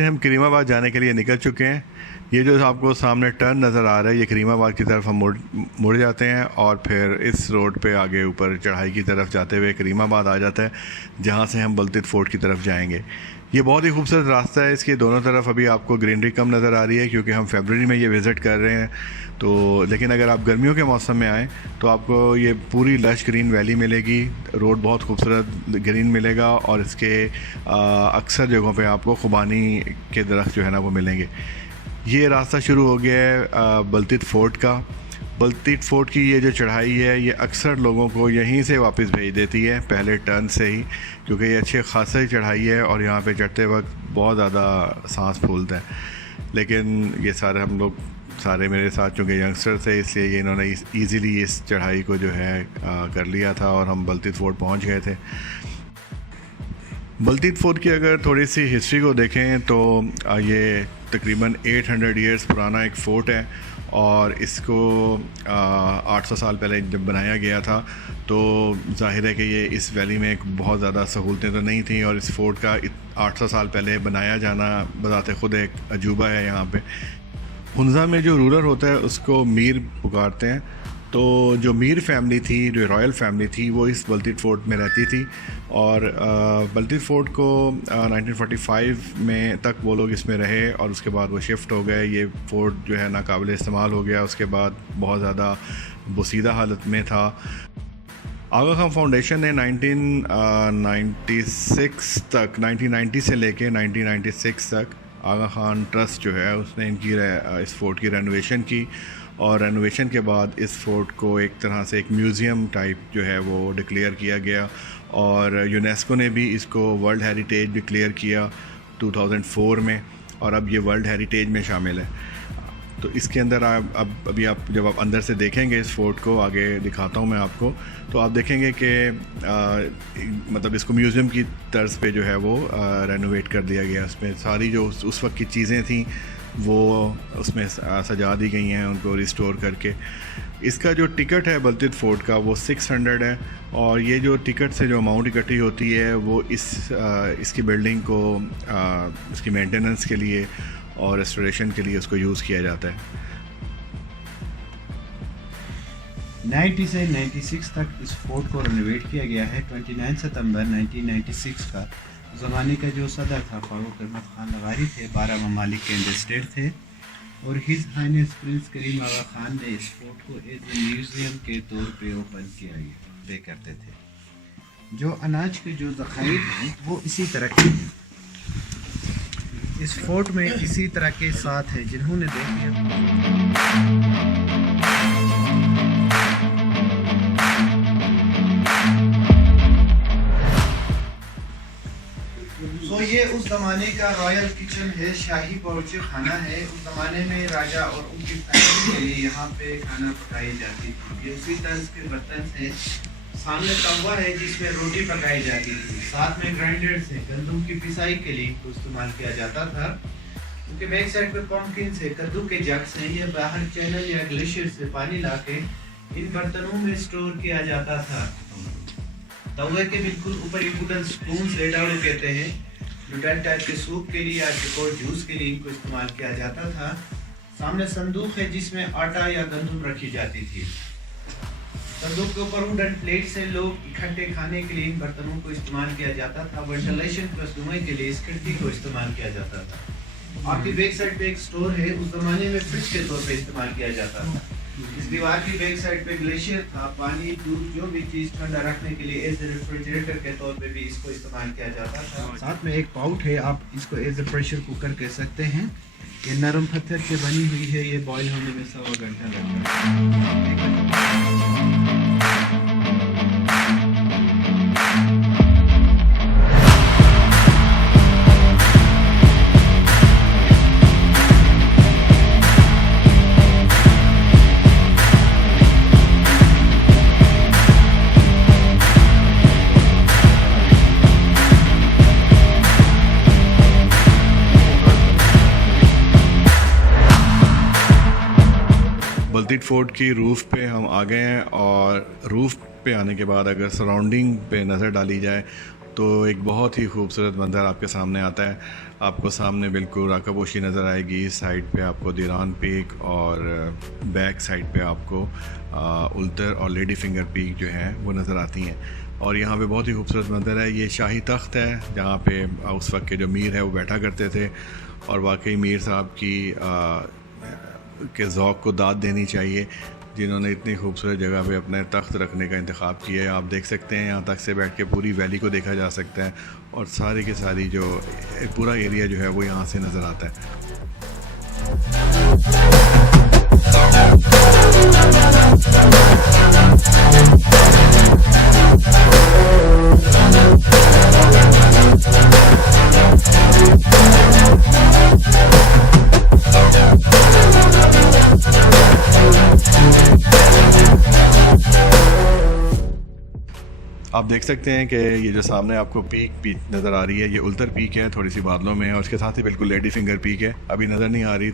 से हम करीमाबाद जाने के लिए निकल चुके हैं। ये जो आपको सामने टर्न नज़र आ रहा है, ये करीमाबाद की तरफ हम मुड़ जाते हैं और फिर इस रोड पे आगे ऊपर चढ़ाई की तरफ जाते हुए करीमाबाद आ जाता है, जहाँ से हम बलतीत फोर्ट की तरफ जाएंगे। ये बहुत ही खूबसूरत रास्ता है। इसके दोनों तरफ अभी आपको ग्रीनरी कम नज़र आ रही है क्योंकि हम फरवरी में ये विज़िट कर रहे हैं। तो लेकिन अगर आप गर्मियों के मौसम में आएँ तो आपको ये पूरी लश ग्रीन वैली मिलेगी। रोड बहुत खूबसूरत ग्रीन मिलेगा और इसके अक्सर जगहों पे आपको खुबानी के दरख्त जो है ना वो मिलेंगे। ये रास्ता शुरू हो गया है बलतीत फोर्ट का। बलतीत फोर्ट की ये जो चढ़ाई है ये अक्सर लोगों को यहीं से वापस भेज देती है, पहले टर्न से ही, क्योंकि ये अच्छे खासा चढ़ाई है और यहाँ पे चढ़ते वक्त बहुत ज़्यादा सांस फूलता है। लेकिन ये सारे मेरे साथ चूँकि यंगस्टर थे, इसलिए ये इन्होंने ईज़िली इस चढ़ाई को जो है कर लिया था और हम बलतीत फोर्ट पहुँच गए थे। बलतीत फोर्ट की अगर थोड़ी सी हिस्ट्री को देखें तो ये तकरीबन 800 ईयर्स पुराना एक फ़ोर्ट है और इसको 800 साल पहले जब बनाया गया था तो जाहिर है कि ये इस वैली में एक बहुत ज़्यादा सहूलतें तो नहीं थी और इस फोर्ट का 800 साल पहले बनाया जाना बज़ाते ख़ुद एक अजूबा है। यहाँ पे हुंज़ा में जो रूलर होता है उसको मीर पुकारते हैं। तो जो मीर फैमिली थी, जो रॉयल फैमिली थी, वो इस बलतीत फोर्ट में रहती थी और बलतीत फोर्ट को 1945 में तक वो लोग इसमें रहे और उसके बाद वो शिफ्ट हो गए। ये फ़ोर्ट जो है नाकाबिल इस्तेमाल हो गया। उसके बाद बहुत ज़्यादा बोसीदा हालत में था। आगा खान फाउंडेशन ने 1990 से लेके 1996 तक आगा खान ट्रस्ट जो है उसने इस फ़ोर्ट की रेनोवेशन की और रेनोवेशन के बाद इस फ़ोर्ट को एक तरह से एक म्यूज़ियम टाइप जो है वो डिक्लेयर किया गया और यूनेस्को ने भी इसको वर्ल्ड हेरिटेज डिक्लेयर किया 2004 में और अब ये वर्ल्ड हेरिटेज में शामिल है। तो इसके अंदर अभी आप जब आप अंदर से देखेंगे इस फ़ोर्ट को, आगे दिखाता हूँ मैं आपको, तो आप देखेंगे कि मतलब इसको म्यूज़ियम की तर्ज पे जो है वो रेनोवेट कर दिया गया। उसमें सारी जो उस वक्त की चीज़ें थी वो उसमें सजा दी गई हैं, उनको रिस्टोर करके। इसका जो टिकट है बलतीत फोर्ट का वो 600 है और ये जो टिकट से जो अमाउंट इकट्ठी होती है वो इसकी बिल्डिंग को इसकी मेंटेनेंस के लिए और रेस्टोरेशन के लिए उसको यूज़ किया जाता है। 90 से 96 तक इस फोर्ट को रेनोवेट किया गया है। 29 सितंबर 1996 का ज़माने का जो सदर था फारूक अहमद खान लगारी थे, 12 ममालिक के इंडस्टेट थे और हिज हाइनेस प्रिंस करीम आगा खान ने इस फोर्ट को एज ए म्यूज़ियम के तौर पे ओपन किया करते थे। जो अनाज के जो ज़खायर हैं वो इसी तरह के इस फोर्ट में इसी तरह के साथ हैं जिन्होंने देख लिया। तो ये उस ज़माने का रॉयल किचन है, शाही बावर्ची खाना है। उस ज़माने में राजा और उनकी फैमिली के लिए यहाँ पे खाना पकाई जाती थी। ये उसी तर्ज के बर्तन है। सामने तवा है जिसमें रोटी पकाई जाती थी। साथ में ग्राइंडर से गंदम की पिसाई के लिए इस्तेमाल किया जाता था। उनके बैक साइड पे पंपकिन से कद्दू के जग्स हैं। ये बाहर चैनल या ग्लेशियर से पानी लाके इन बर्तनों में स्टोर किया जाता था। तवे के बिल्कुल ऊपर ये वुडन स्पून लेडाउल कहते हैं, नूडल टाइप के सूप के लिए या चिकोर जूस के लिए इनको इस्तेमाल किया जाता था। सामने संदूक है जिसमें आटा या गंदम रखी जाती थी। संदूक के ऊपर वुडन प्लेट से लोग इकट्ठे खाने के लिए इन बर्तनों को इस्तेमाल किया जाता था। वेंटिलेशन प्लस धुएं के लिए इस खिड़की को इस्तेमाल किया जाता था। आपकी बैक साइड पे एक स्टोर है, उस जमाने में फ्रिज के तौर पे इस्तेमाल किया जाता था। इस दीवार की बैक साइड पे ग्लेशियर था। पानी, दूध, जो भी चीज़ ठंडा रखने के लिए एज ए रेफ्रिजरेटर के तौर पे भी इसको इस्तेमाल किया जाता था। साथ में एक पाउट है, आप इसको एज ए प्रेशर कुकर कह सकते हैं। ये नरम पत्थर से बनी हुई है। ये बॉईल होने में 1.25 घंटा लगता है। बलतीत फोर्ट की रूफ़ पे हम आ गए हैं और रूफ़ पे आने के बाद अगर सराउंडिंग पे नज़र डाली जाए तो एक बहुत ही खूबसूरत मंज़र आपके सामने आता है। आपको सामने बिल्कुल राकापोशी नज़र आएगी, साइड पे आपको दिरान पीक और बैक साइड पे आपको उल्तर और लेडी फिंगर पीक जो है वो नज़र आती हैं। और यहाँ पे बहुत ही खूबसूरत मंज़र है। ये शाही तख्त है जहाँ पे उस वक्त के जो मीर है वो बैठा करते थे, और वाकई मीर साहब की के ज़ौक़ को दाद देनी चाहिए जिन्होंने इतनी खूबसूरत जगह पे अपने तख्त रखने का इंतखाब किया है। आप देख सकते हैं यहाँ तक से बैठ के पूरी वैली को देखा जा सकता है, और सारी की सारी जो पूरा एरिया जो है वो यहाँ से नज़र आता है। आप देख सकते हैं कि ये जो सामने आपको पीक नज़र आ रही है, ये उल्तर पीक है, थोड़ी सी बादलों में है, और उसके साथ ही बिल्कुल लेडी फिंगर पीक है। अभी नज़र नहीं आ रही,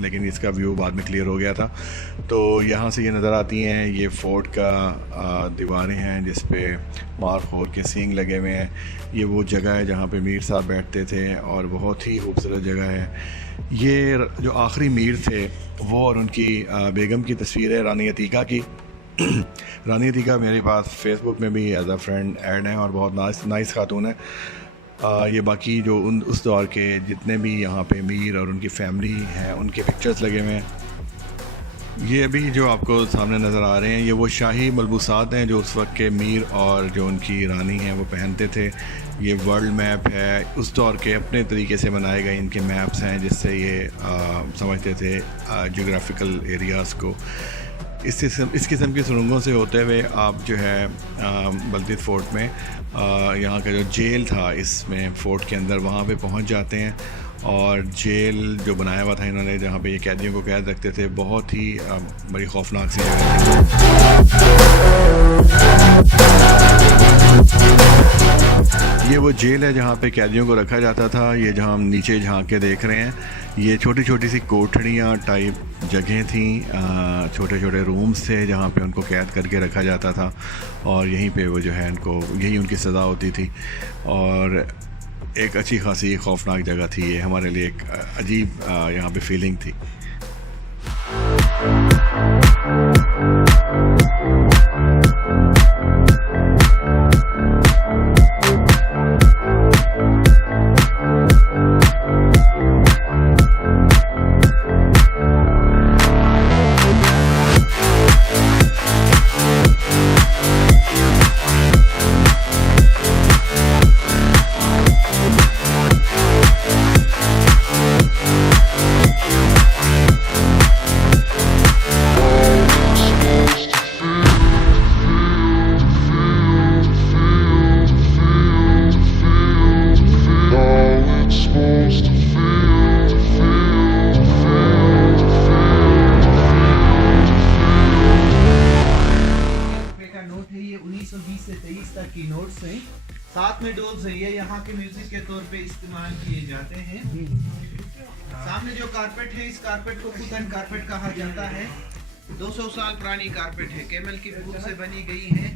लेकिन इसका व्यू बाद में क्लियर हो गया था। तो यहाँ से ये नज़र आती हैं, ये फोर्ट का दीवारें हैं जिस पे मारखोर के सींग लगे हुए हैं। ये वो जगह है जहाँ पे मीर साहब बैठते थे, और बहुत ही खूबसूरत जगह है। ये जो आखिरी मीर थे वो और उनकी बेगम की तस्वीर है, रानी अतीका की। रानी अतीका मेरे पास फेसबुक में भी एज अ फ्रेंड ऐड है, और बहुत नाइस खातून है। ये बाकी जो उस दौर के जितने भी यहाँ पे मीर और उनकी फैमिली हैं उनके पिक्चर्स लगे हुए हैं। ये अभी जो आपको सामने नज़र आ रहे हैं ये वो शाही मलबूसात हैं जो उस वक्त के मीर और जो उनकी रानी हैं वो पहनते थे। ये वर्ल्ड मैप है, उस दौर के अपने तरीके से बनाए गए इनके मैप्स हैं जिससे ये समझते थे जियोग्राफिकल एरियाज़ को। इस किस्म की सुरंगों से होते हुए आप जो है बलतीत फ़ोर्ट में यहाँ का जो जेल था इसमें फ़ोर्ट के अंदर वहाँ पे पहुँच जाते हैं। और जेल जो बनाया हुआ था इन्होंने जहाँ पे ये कैदियों को कैद रखते थे, बहुत ही बड़ी खौफनाक सी जगह थी। ये वो जेल है जहाँ पे कैदियों को रखा जाता था। ये जहाँ हम नीचे झांक के देख रहे हैं, ये छोटी छोटी सी कोठड़ियाँ टाइप जगह थी, छोटे छोटे रूम्स थे जहाँ पे उनको कैद करके रखा जाता था, और यहीं पे वो जो है उनको यही उनकी सज़ा होती थी। और एक अच्छी खासी खौफनाक जगह थी ये, हमारे लिए एक अजीब यहाँ पे फीलिंग थी। की नोट्स हैं, साथ में डोल्स हैं, ये यहाँ के म्यूजिक के तौर पे इस्तेमाल किए जाते हैं। सामने जो कारपेट है, इस कारपेट को कुतन कारपेट कहा जाता है। 200 साल पुरानी कारपेट है, कैमल की फूल से बनी गई है।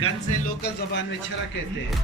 गन से लोकल जबान में छरा कहते हैं।